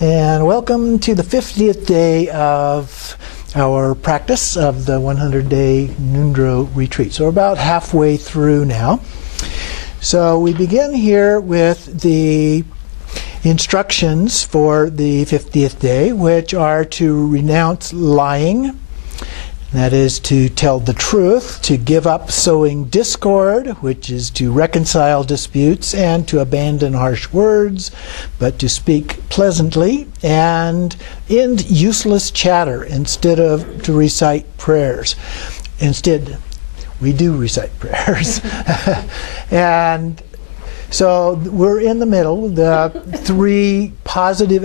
And welcome to the 50th day of our practice of the 100-day Ngondro Retreat. So we're about halfway through now. So we begin here with the instructions for the 50th day, which are to renounce lying. That is to tell the truth, to give up sowing discord, which is to reconcile disputes, and to abandon harsh words, but to speak pleasantly, and end useless chatter instead of to recite prayers. Instead, we do recite prayers. And so we're in the middle. The four positive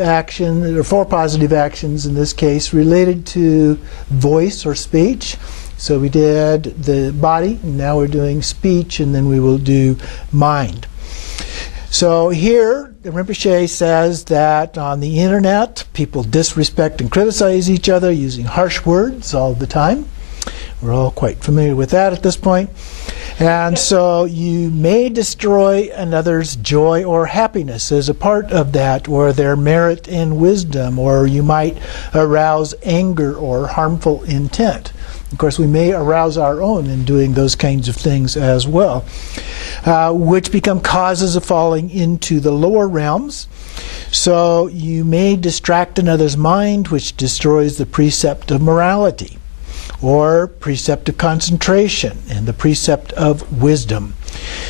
actions in this case related to voice or speech. So we did the body, and now we're doing speech, and then we will do mind. So here, the Rinpoche says that on the internet, people disrespect and criticize each other using harsh words all the time. We're all quite familiar with that at this point. And so you may destroy another's joy or happiness as a part of that, or their merit and wisdom, or you might arouse anger or harmful intent. Of course, we may arouse our own in doing those kinds of things as well, which become causes of falling into the lower realms. So you may distract another's mind, which destroys the precept of morality, or precept of concentration, and the precept of wisdom.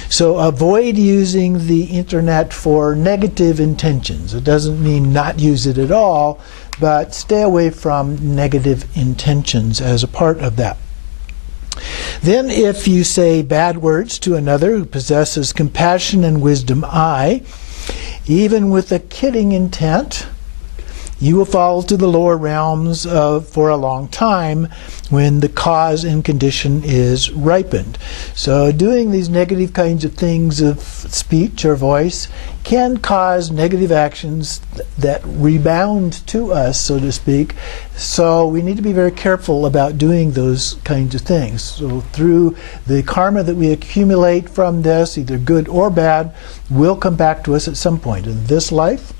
So avoid using the internet for negative intentions. It doesn't mean not use it at all, but stay away from negative intentions as a part of that. Then if you say bad words to another who possesses compassion and wisdom even with a kidding intent, you will fall to the lower realms for a long time when the cause and condition is ripened. So doing these negative kinds of things of speech or voice can cause negative actions that rebound to us, so to speak. So we need to be very careful about doing those kinds of things. So through the karma that we accumulate from this, either good or bad, will come back to us at some point in this life.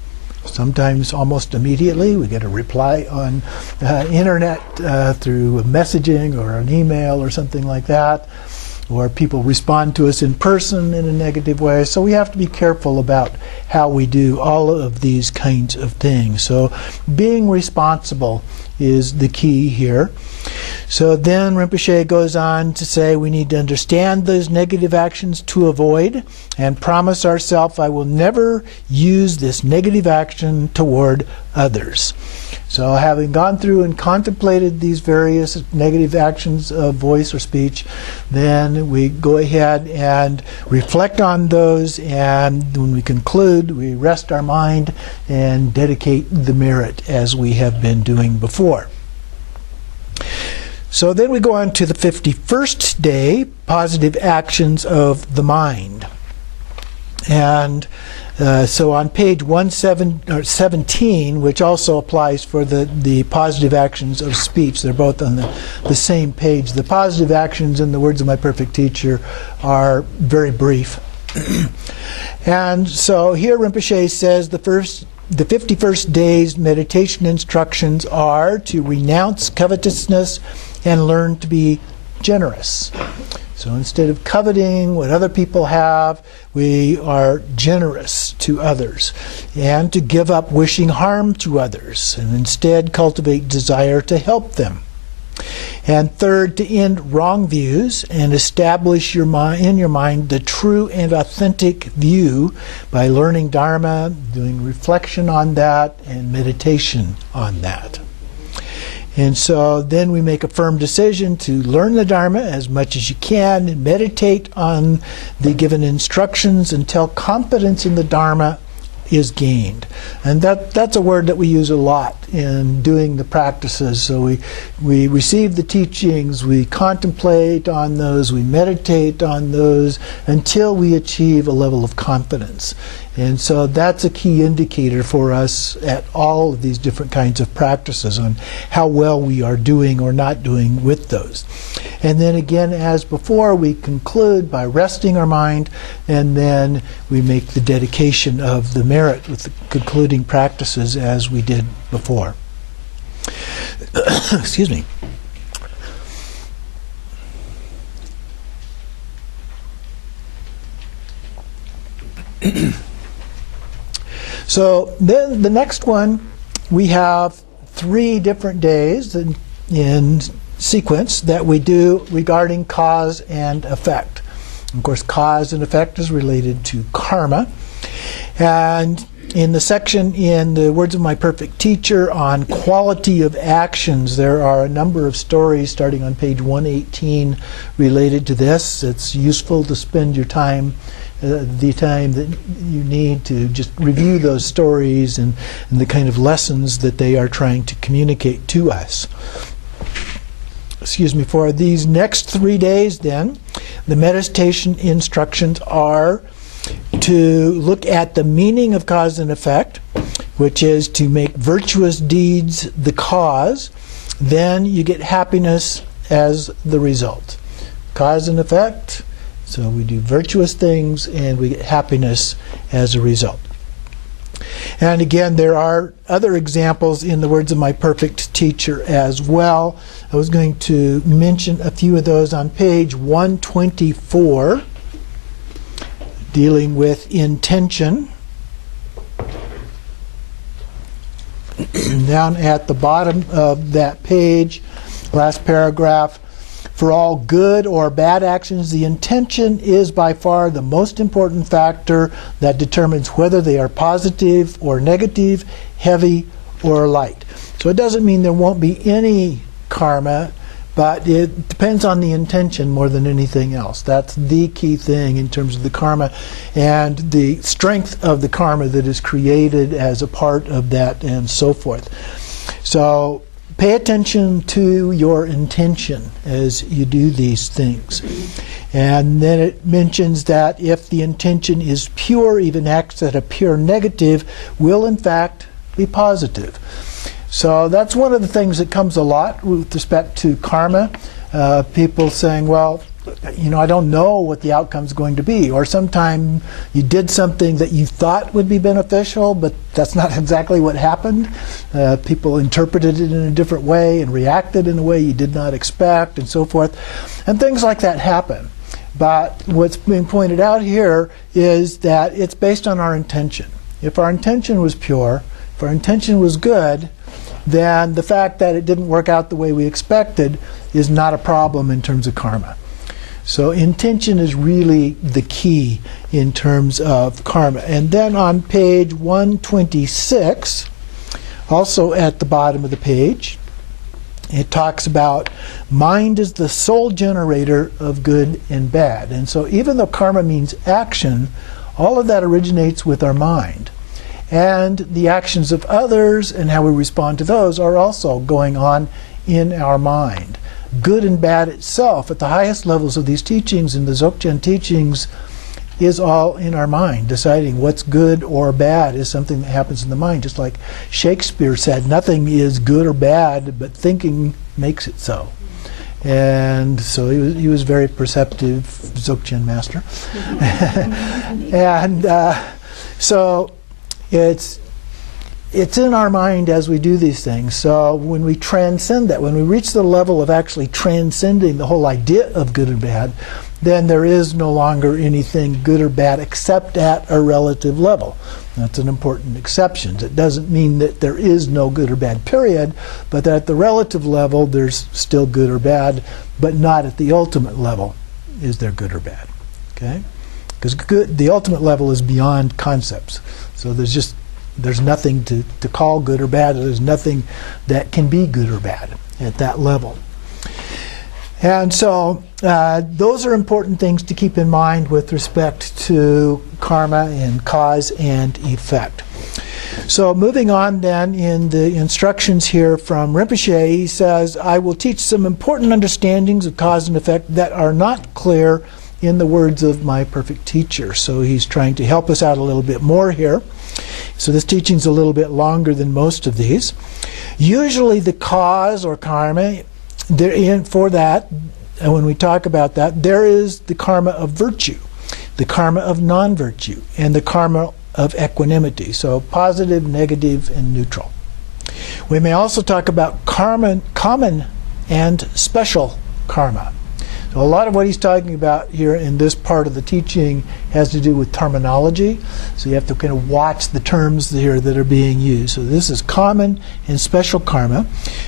Sometimes almost immediately. We get a reply on internet through messaging or an email or something like that, or people respond to us in person in a negative way. So we have to be careful about how we do all of these kinds of things. So being responsible is the key here. So then Rinpoche goes on to say we need to understand those negative actions to avoid and promise ourselves, I will never use this negative action toward others. So having gone through and contemplated these various negative actions of voice or speech, then we go ahead and reflect on those, and when we conclude, we rest our mind and dedicate the merit as we have been doing before. So then we go on to the 51st day, positive actions of the mind. And so on page 117, which also applies for the positive actions of speech, they're both on the same page. The positive actions, in the words of my perfect teacher, are very brief. And so here Rinpoche says the 51st day's meditation instructions are to renounce covetousness and learn to be generous. So instead of coveting what other people have, we are generous to others, and to give up wishing harm to others, and instead cultivate desire to help them. And third, to end wrong views and establish in your mind the true and authentic view by learning Dharma, doing reflection on that, and meditation on that. And so then we make a firm decision to learn the Dharma as much as you can and meditate on the given instructions until confidence in the Dharma is gained. And that's a word that we use a lot in doing the practices. So we receive the teachings, we contemplate on those, we meditate on those until we achieve a level of confidence. And so that's a key indicator for us at all of these different kinds of practices on how well we are doing or not doing with those. And then again, as before, we conclude by resting our mind, and then we make the dedication of the merit with the concluding practices as we did before. Excuse me. So then the next one, we have 3 different days in sequence that we do regarding cause and effect. Of course, cause and effect is related to karma. And in the section in the Words of My Perfect Teacher on quality of actions, there are a number of stories starting on page 118 related to this. It's useful to spend your time, the time that you need to just review those stories and the kind of lessons that they are trying to communicate to us. Excuse me. For these next 3 days then, the meditation instructions are to look at the meaning of cause and effect, which is to make virtuous deeds the cause. Then you get happiness as the result. Cause and effect. So we do virtuous things and we get happiness as a result. And again, there are other examples in the Words of My Perfect Teacher as well. I was going to mention a few of those on page 124, dealing with intention. Down at the bottom of that page, last paragraph, for all good or bad actions, the intention is by far the most important factor that determines whether they are positive or negative, heavy or light. So it doesn't mean there won't be any karma, but it depends on the intention more than anything else. That's the key thing in terms of the karma and the strength of the karma that is created as a part of that and so forth. So pay attention to your intention as you do these things. And then it mentions that if the intention is pure, even acts that appear negative will in fact be positive. So that's one of the things that comes a lot with respect to karma. People saying, well, I don't know what the outcome is going to be. Or sometime you did something that you thought would be beneficial, but that's not exactly what happened. People interpreted it in a different way and reacted in a way you did not expect and so forth. And things like that happen. But what's being pointed out here is that it's based on our intention. If our intention was pure, if our intention was good, then the fact that it didn't work out the way we expected is not a problem in terms of karma. So intention is really the key in terms of karma. And then on page 126, also at the bottom of the page, it talks about mind is the sole generator of good and bad. And so even though karma means action, all of that originates with our mind. And the actions of others and how we respond to those are also going on in our mind. Good and bad itself, at the highest levels of these teachings, in the Dzogchen teachings, is all in our mind. Deciding what's good or bad is something that happens in the mind. Just like Shakespeare said, nothing is good or bad, but thinking makes it so. And so he was very perceptive Dzogchen master. And so it's in our mind as we do these things. So when we transcend that, when we reach the level of actually transcending the whole idea of good and bad, then there is no longer anything good or bad except at a relative level. That's an important exception. It doesn't mean that there is no good or bad, period, but that at the relative level there's still good or bad, but not at the ultimate level is there good or bad. Okay? Because the ultimate level is beyond concepts. So there's nothing to call good or bad. There's nothing that can be good or bad at that level. And so those are important things to keep in mind with respect to karma and cause and effect. So moving on then in the instructions here from Rinpoche, he says, I will teach some important understandings of cause and effect that are not clear in the words of my perfect teacher. So he's trying to help us out a little bit more here. So this teaching's a little bit longer than most of these. Usually the cause or karma, for that, when we talk about that, there is the karma of virtue, the karma of non-virtue, and the karma of equanimity. So positive, negative, and neutral. We may also talk about common and special karma. So a lot of what he's talking about here in this part of the teaching has to do with terminology. So you have to kind of watch the terms here that are being used. So this is common and special karma.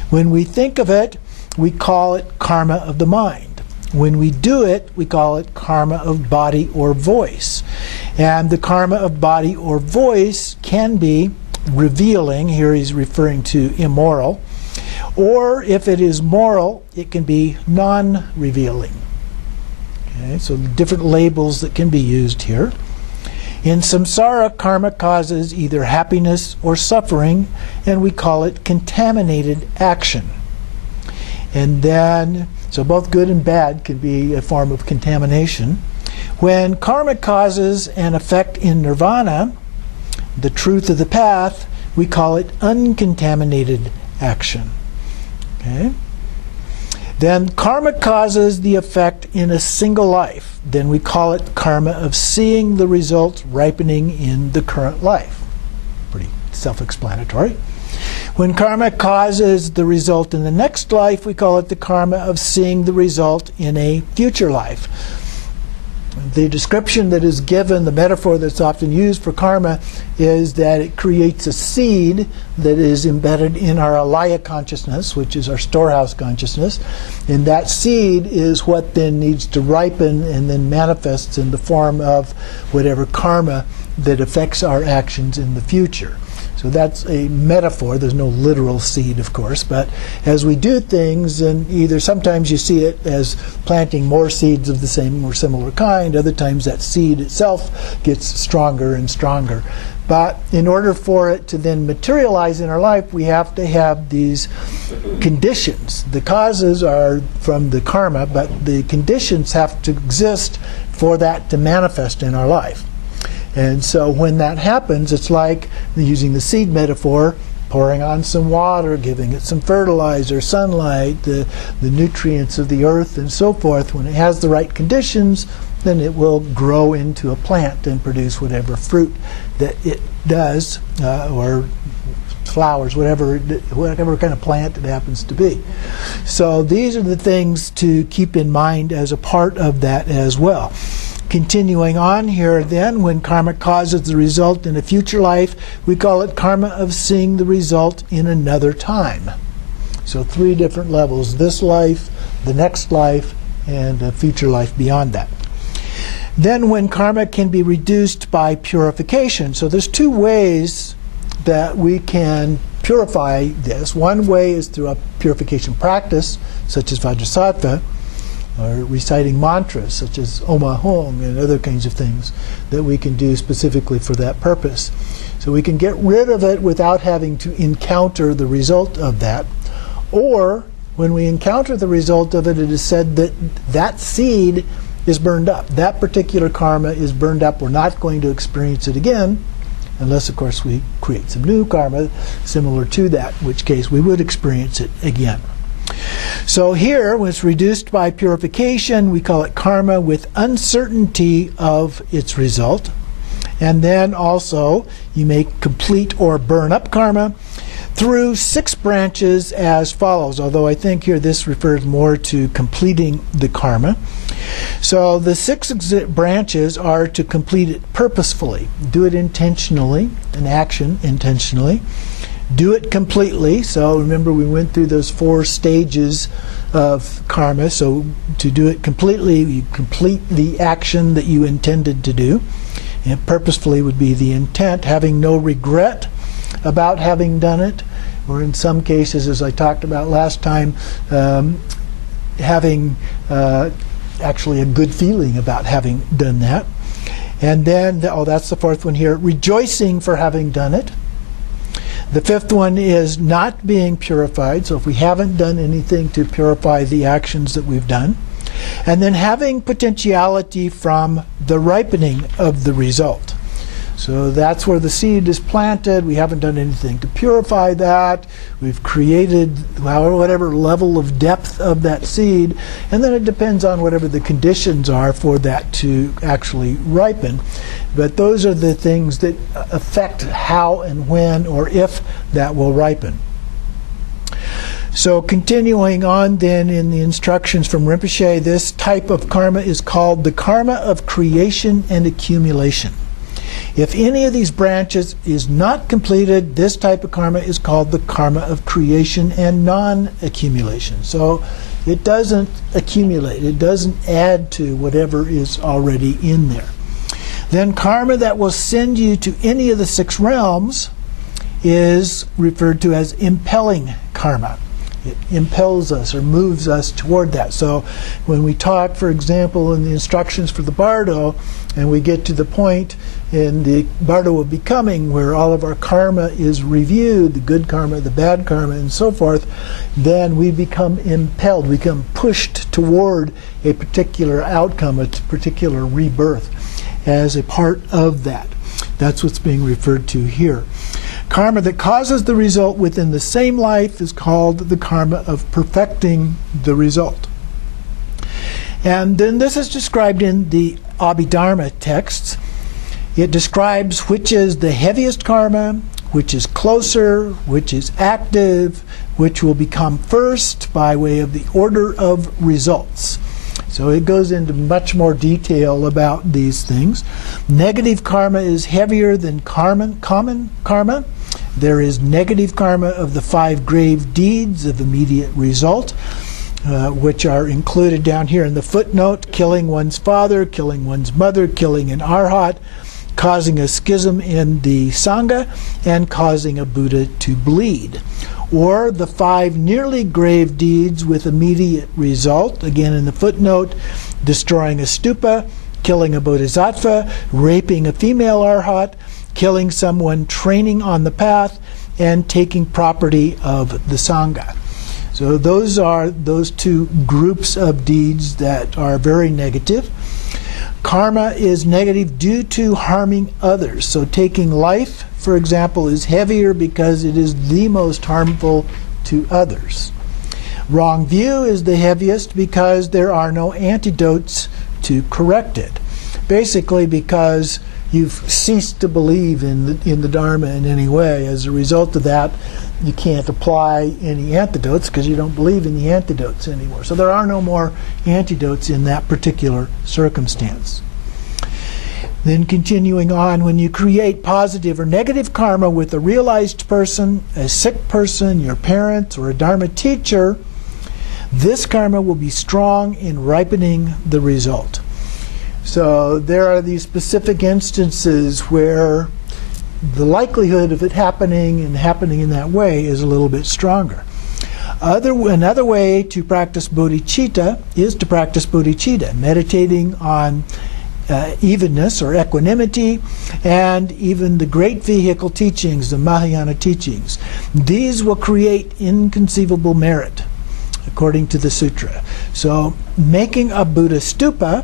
When we think of it, we call it karma of the mind. When we do it, we call it karma of body or voice. And the karma of body or voice can be revealing, here he's referring to immoral, or if it is moral, it can be non-revealing. Okay, so different labels that can be used here. In samsara, karma causes either happiness or suffering, and we call it contaminated action. And then, so both good and bad can be a form of contamination. When karma causes an effect in nirvana, the truth of the path, we call it uncontaminated action. Okay? Then karma causes the effect in a single life. Then we call it karma of seeing the results ripening in the current life. Pretty self-explanatory. When karma causes the result in the next life, we call it the karma of seeing the result in a future life. The description that is given, the metaphor that's often used for karma, is that it creates a seed that is embedded in our alaya consciousness, which is our storehouse consciousness. And that seed is what then needs to ripen and then manifests in the form of whatever karma that affects our actions in the future. So that's a metaphor. There's no literal seed, of course, but as we do things, and either sometimes you see it as planting more seeds of the same or similar kind, other times that seed itself gets stronger and stronger. But in order for it to then materialize in our life, we have to have these conditions. The causes are from the karma, but the conditions have to exist for that to manifest in our life. And so when that happens, it's like, using the seed metaphor, pouring on some water, giving it some fertilizer, sunlight, the nutrients of the earth and so forth. When it has the right conditions, then it will grow into a plant and produce whatever fruit that it does, or flowers, whatever kind of plant it happens to be. So these are the things to keep in mind as a part of that as well. Continuing on here then, when karma causes the result in a future life, we call it karma of seeing the result in another time. So 3 different levels: this life, the next life, and a future life beyond that. Then when karma can be reduced by purification. So there's 2 ways that we can purify this. One way is through a purification practice, such as Vajrasattva, or reciting mantras such as Om Ahom and other kinds of things that we can do specifically for that purpose. So we can get rid of it without having to encounter the result of that. Or when we encounter the result of it, it is said that that seed is burned up. That particular karma is burned up. We're not going to experience it again, unless, of course, we create some new karma similar to that, in which case we would experience it again. So here, when it's reduced by purification, we call it karma with uncertainty of its result. And then also, you may complete or burn up karma through 6 branches as follows, although I think here this refers more to completing the karma. So the 6 branches are to complete it purposefully, do it intentionally, an action intentionally. Do it completely. So remember, we went through those 4 stages of karma. So to do it completely, you complete the action that you intended to do. And purposefully would be the intent, having no regret about having done it, or in some cases, as I talked about last time, having actually a good feeling about having done that. And then, that's the 4th one here, rejoicing for having done it. The 5th one is not being purified, so if we haven't done anything to purify the actions that we've done. And then having potentiality from the ripening of the result. So that's where the seed is planted. We haven't done anything to purify that. We've created whatever level of depth of that seed, and then it depends on whatever the conditions are for that to actually ripen. But those are the things that affect how and when or if that will ripen. So continuing on then in the instructions from Rinpoche, this type of karma is called the karma of creation and accumulation. If any of these branches is not completed, this type of karma is called the karma of creation and non-accumulation. So it doesn't accumulate, it doesn't add to whatever is already in there. Then karma that will send you to any of the 6 realms is referred to as impelling karma. It impels us or moves us toward that. So when we talk, for example, in the instructions for the bardo, and we get to the point in the bardo of becoming where all of our karma is reviewed, the good karma, the bad karma, and so forth, then we become impelled, we become pushed toward a particular outcome, a particular rebirth as a part of that. That's what's being referred to here. Karma that causes the result within the same life is called the karma of perfecting the result. And then this is described in the Abhidharma texts. It describes which is the heaviest karma, which is closer, which is active, which will become first by way of the order of results. So it goes into much more detail about these things. Negative karma is heavier than common karma. There is negative karma of the 5 grave deeds of immediate result, which are included down here in the footnote: killing one's father, killing one's mother, killing an arhat, causing a schism in the Sangha, and causing a Buddha to bleed. Or the 5 nearly grave deeds with immediate result, again in the footnote: destroying a stupa, killing a bodhisattva, raping a female arhat, killing someone training on the path, and taking property of the Sangha. So those are those 2 groups of deeds that are very negative. Karma is negative due to harming others. So taking life, for example, is heavier because it is the most harmful to others. Wrong view is the heaviest because there are no antidotes to correct it. Basically because you've ceased to believe in the Dharma in any way. As a result of that, you can't apply any antidotes because you don't believe in the antidotes anymore. So there are no more antidotes in that particular circumstance. Then continuing on, when you create positive or negative karma with a realized person, a sick person, your parents, or a Dharma teacher, this karma will be strong in ripening the result. So there are these specific instances where the likelihood of it happening and happening in that way is a little bit stronger. Another way to practice bodhicitta is to practice bodhicitta, meditating on evenness or equanimity, and even the great vehicle teachings, the Mahayana teachings. These will create inconceivable merit, according to the sutra. So making a Buddha stupa,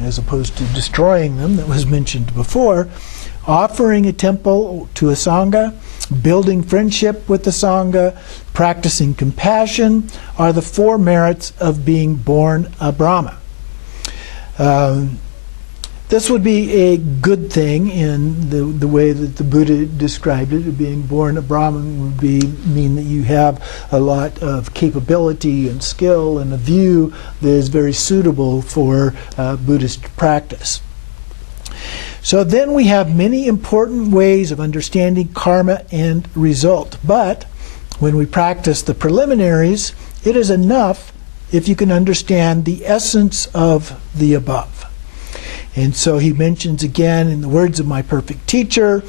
as opposed to destroying them, that was mentioned before, offering a temple to a Sangha, building friendship with the Sangha, practicing compassion, are the 4 merits of being born a Brahma. This would be a good thing in the way that the Buddha described it. Being born a Brahmin would mean that you have a lot of capability and skill and a view that is very suitable for Buddhist practice. So then we have many important ways of understanding karma and result. But when we practice the preliminaries, it is enough if you can understand the essence of the above. And so he mentions again in the words of my perfect teacher,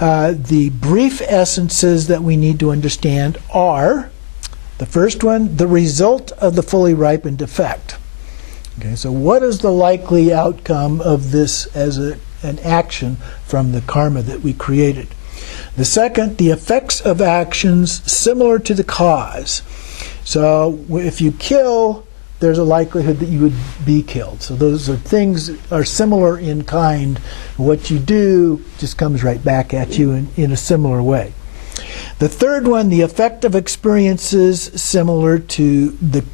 the brief essences that we need to understand are, the first one, the result of the fully ripened effect. Okay, so what is the likely outcome of this as an action from the karma that we created? The second, the effects of actions similar to the cause. So if you kill there's a likelihood that you would be killed. So those are things that are similar in kind. What you do just comes right back at you in a similar way. The third one, the effect of experiences similar to the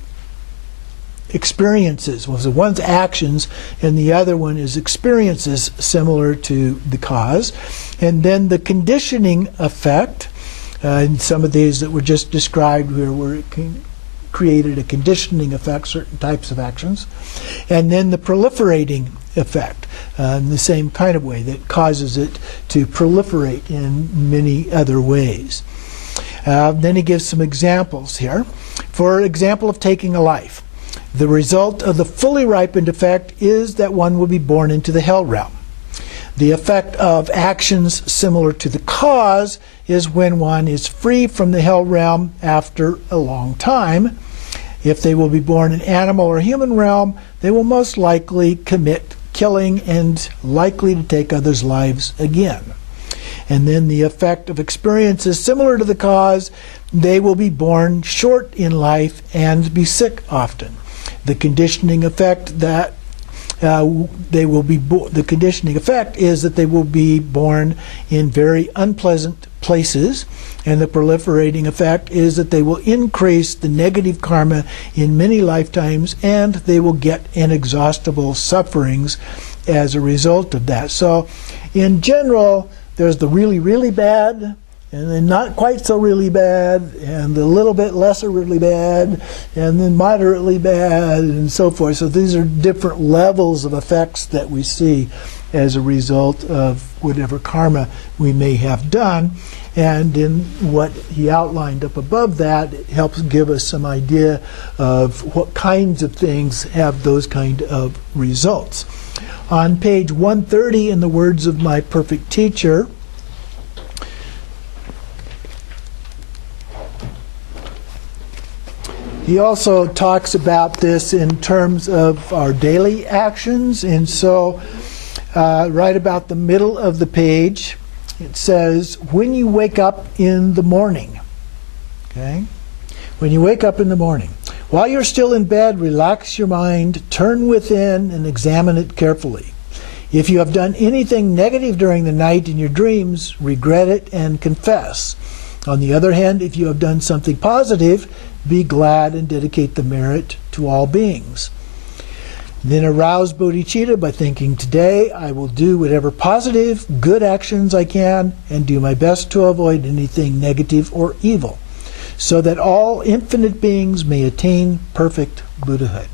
experiences. Well, so one's actions and the other one is experiences similar to the cause. And then the conditioning effect, and some of these that were just described where it created a conditioning effect, certain types of actions. And then the proliferating effect, in the same kind of way that causes it to proliferate in many other ways. Then he gives some examples here. For example of taking a life. The result of the fully ripened effect is that one will be born into the hell realm. The effect of actions similar to the cause is when one is free from the hell realm after a long time. If they will be born in animal or human realm, they will most likely commit killing and likely to take others' lives again. And then the effect of experiences similar to the cause, they will be born short in life and be sick often. The conditioning effect that the conditioning effect is that they will be born in very unpleasant places, and the proliferating effect is that they will increase the negative karma in many lifetimes, and they will get inexhaustible sufferings as a result of that. So in general, there's the really, really bad, and then not quite so really bad, and a little bit lesser really bad, and then moderately bad, and so forth. So these are different levels of effects that we see as a result of whatever karma we may have done. And in what he outlined up above that, it helps give us some idea of what kinds of things have those kind of results. On page 130, in the words of my perfect teacher, he also talks about this in terms of our daily actions. And so right about the middle of the page, it says, when you wake up in the morning, okay? When you wake up in the morning, while you're still in bed, relax your mind, turn within, and examine it carefully. If you have done anything negative during the night in your dreams, regret it and confess. On the other hand, if you have done something positive, be glad and dedicate the merit to all beings. Then arouse bodhicitta by thinking, today I will do whatever positive, good actions I can and do my best to avoid anything negative or evil, so that all infinite beings may attain perfect Buddhahood.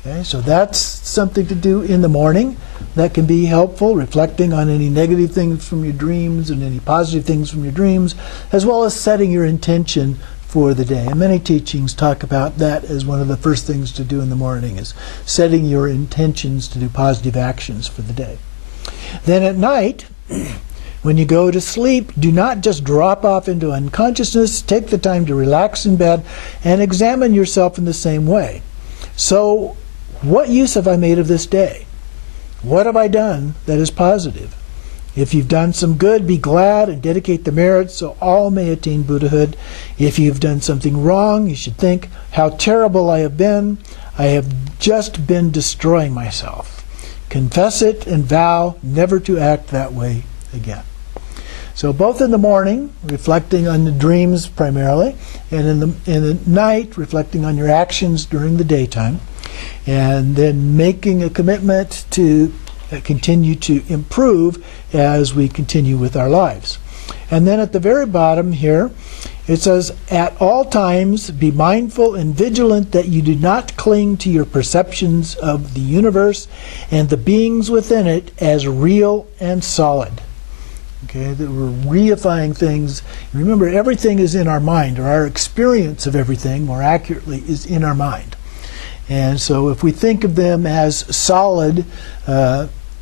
Okay, so that's something to do in the morning. That can be helpful, reflecting on any negative things from your dreams and any positive things from your dreams, as well as setting your intention for the day. And many teachings talk about that as one of the first things to do in the morning, is setting your intentions to do positive actions for the day. Then at night, when you go to sleep, do not just drop off into unconsciousness. Take the time to relax in bed and examine yourself in the same way. So, what use have I made of this day? What have I done that is positive? If you've done some good, be glad and dedicate the merits so all may attain Buddhahood. If you've done something wrong, you should think, how terrible I have been. I have just been destroying myself. Confess it and vow never to act that way again. So both in the morning, reflecting on the dreams primarily, and in the night, reflecting on your actions during the daytime, and then making a commitment to continue to improve as we continue with our lives. And then at the very bottom here, it says, at all times be mindful and vigilant that you do not cling to your perceptions of the universe and the beings within it as real and solid. Okay, that we're reifying things. Remember, everything is in our mind, or our experience of everything, more accurately, is in our mind. And so if we think of them as solid,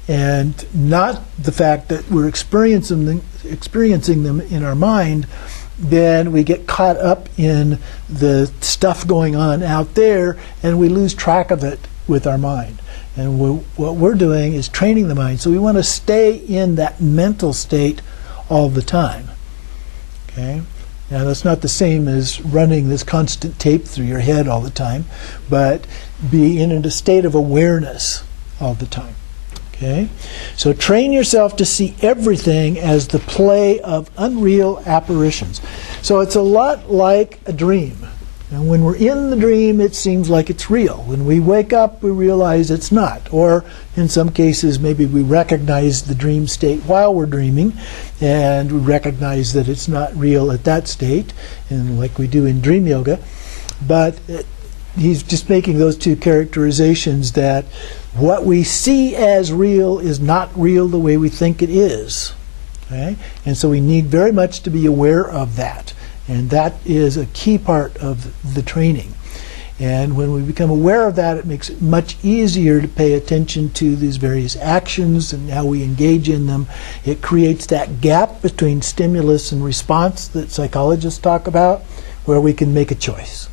and not the fact that we're experiencing them in our mind, then we get caught up in the stuff going on out there, and we lose track of it with our mind. And what we're doing is training the mind. So we want to stay in that mental state all the time. Okay? Now, that's not the same as running this constant tape through your head all the time, but be in a state of awareness all the time. Okay? So train yourself to see everything as the play of unreal apparitions. So it's a lot like a dream. And when we're in the dream, it seems like it's real. When we wake up, we realize it's not. Or in some cases, maybe we recognize the dream state while we're dreaming, and we recognize that it's not real at that state, and like we do in dream yoga. But he's just making those two characterizations, that what we see as real is not real the way we think it is. Okay? And so we need very much to be aware of that. And that is a key part of the training. And when we become aware of that, it makes it much easier to pay attention to these various actions and how we engage in them. It creates that gap between stimulus and response that psychologists talk about, where we can make a choice.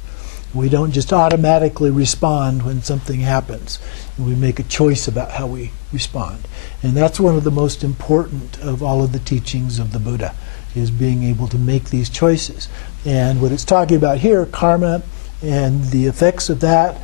We don't just automatically respond when something happens. We make a choice about how we respond. And that's one of the most important of all of the teachings of the Buddha, is being able to make these choices. And what it's talking about here, karma and the effects of that,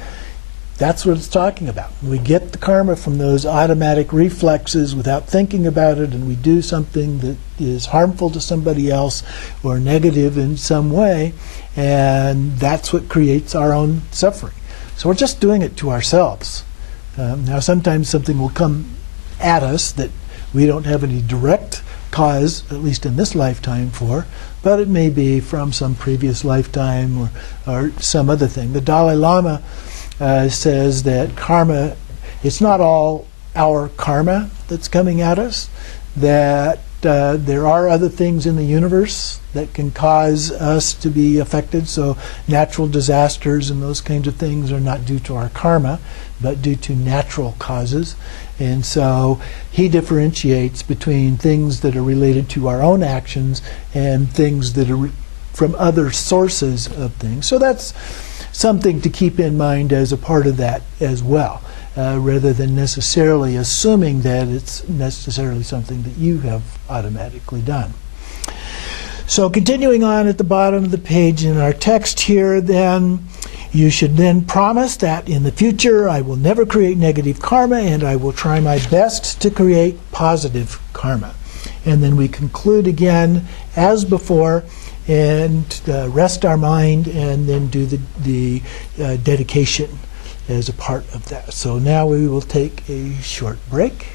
that's what it's talking about. We get the karma from those automatic reflexes without thinking about it, and we do something that is harmful to somebody else or negative in some way, and that's what creates our own suffering. So we're just doing it to ourselves. Now sometimes something will come at us that we don't have any direct cause, at least in this lifetime, for, but it may be from some previous lifetime or some other thing. The Dalai Lama says that karma, it's not all our karma that's coming at us, that there are other things in the universe that can cause us to be affected. So natural disasters and those kinds of things are not due to our karma, but due to natural causes. And so he differentiates between things that are related to our own actions and things that are from other sources of things. So that's something to keep in mind as a part of that as well, rather than necessarily assuming that it's necessarily something that you have automatically done. So continuing on at the bottom of the page in our text here, then, you should then promise that in the future I will never create negative karma, and I will try my best to create positive karma. And then we conclude again as before, and rest our mind, and then do the dedication as a part of that. So now we will take a short break.